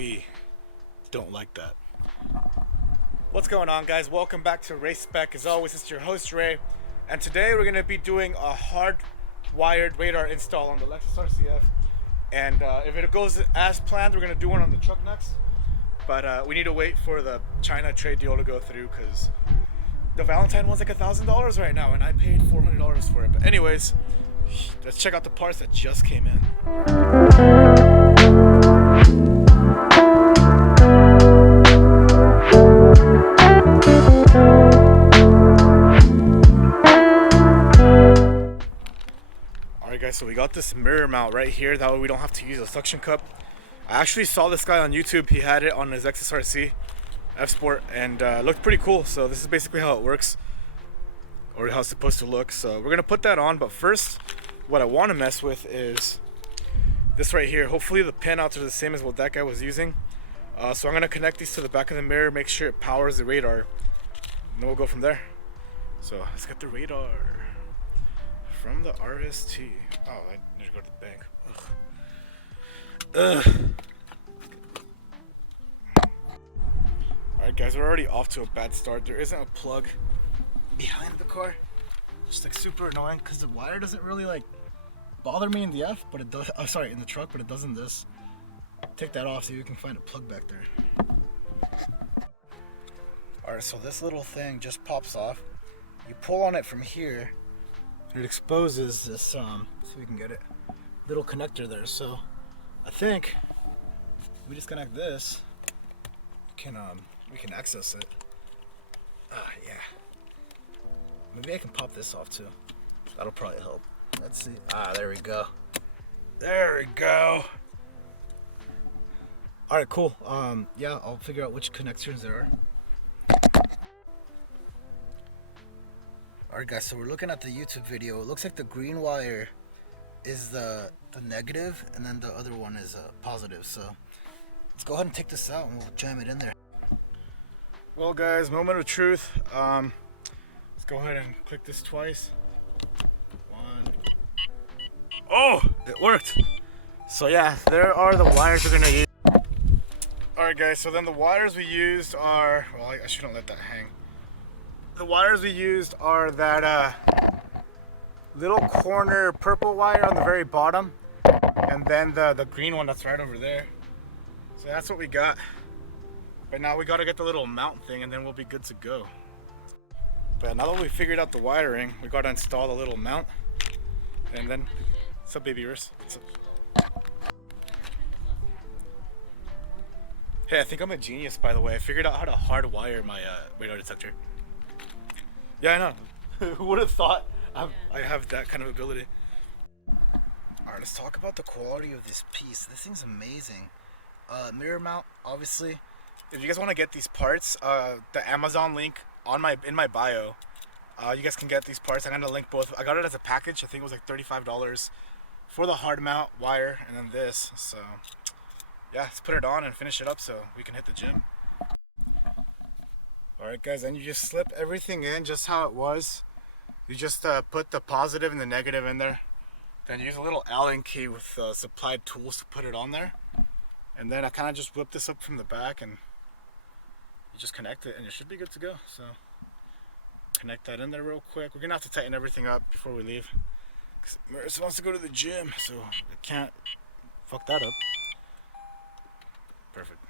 we don't like that. What's going on, guys? Welcome back to Ray Spec. As always, it's your host Ray, and today we're going to be doing a hardwired radar install on the Lexus RCF. And if it goes as planned, we're going to do one on the truck next. But we need to wait for the China trade deal to go through because the Valentine one's like $1,000 right now, and I paid $400 for it. But anyways, let's check out the parts that just came in. Alright guys, so we got this mirror mount right here, that way we don't have to use a suction cup. I actually saw this guy on YouTube. He had it on his Lexus RC F-Sport and looked pretty cool. So this is basically how it works, or how it's supposed to look. So we're gonna put that on, but first what I want to mess with is this right here. Hopefully the pinouts are the same as what that guy was using. So I'm gonna connect these to the back of the mirror, make sure it powers the radar, and then we'll go from there. So let's get the radar from the RST. Oh, I need to go to the bank. Ugh. Alright guys, we're already off to a bad start. There isn't a plug behind the car. Just like super annoying because the wire doesn't really like bother me in the F, but it does. Oh, sorry, in the truck, but it doesn't this. Take that off so you can find a plug back there. Alright, so this little thing just pops off. You pull on it from here, and it exposes this so we can get it. Little connector there. So I think we just connect this. We can access it. Yeah. Maybe I can pop this off too. That'll probably help. Let's see. There we go. There we go. All right, cool. Yeah, I'll figure out which connectors there are. All right, guys. So we're looking at the YouTube video. It looks like the green wire is the negative, and then the other one is positive. So let's go ahead and take this out, and we'll jam it in there. Well, guys, moment of truth. Let's go ahead and click this twice. One. Oh, it worked. So yeah, there are the wires we're gonna use. Alright guys, so then the wires we used are, well, I shouldn't let that hang. The wires we used are that little corner purple wire on the very bottom, and then the green one that's right over there. So that's what we got. But now we gotta get the little mount thing, and then we'll be good to go. But now that we figured out the wiring, we gotta install the little mount. And then, what's up, baby yours? Hey, I think I'm a genius, by the way. I figured out how to hardwire my radar detector. Yeah, I know. Who would have thought I have that kind of ability? Alright, let's talk about the quality of this piece. This thing's amazing. Mirror mount, obviously. If you guys want to get these parts, the Amazon link in my bio, you guys can get these parts. I'm gonna link both. I got it as a package. I think it was like $35 for the hard mount wire and then this. So yeah, let's put it on and finish it up so we can hit the gym. Alright guys, then you just slip everything in just how it was. You just put the positive and the negative in there. Then use a little Allen key with supplied tools to put it on there. And then I kind of just whip this up from the back and you just connect it and it should be good to go. So connect that in there real quick. We're gonna have to tighten everything up before we leave because Marissa wants to go to the gym, so I can't fuck that up. Perfect.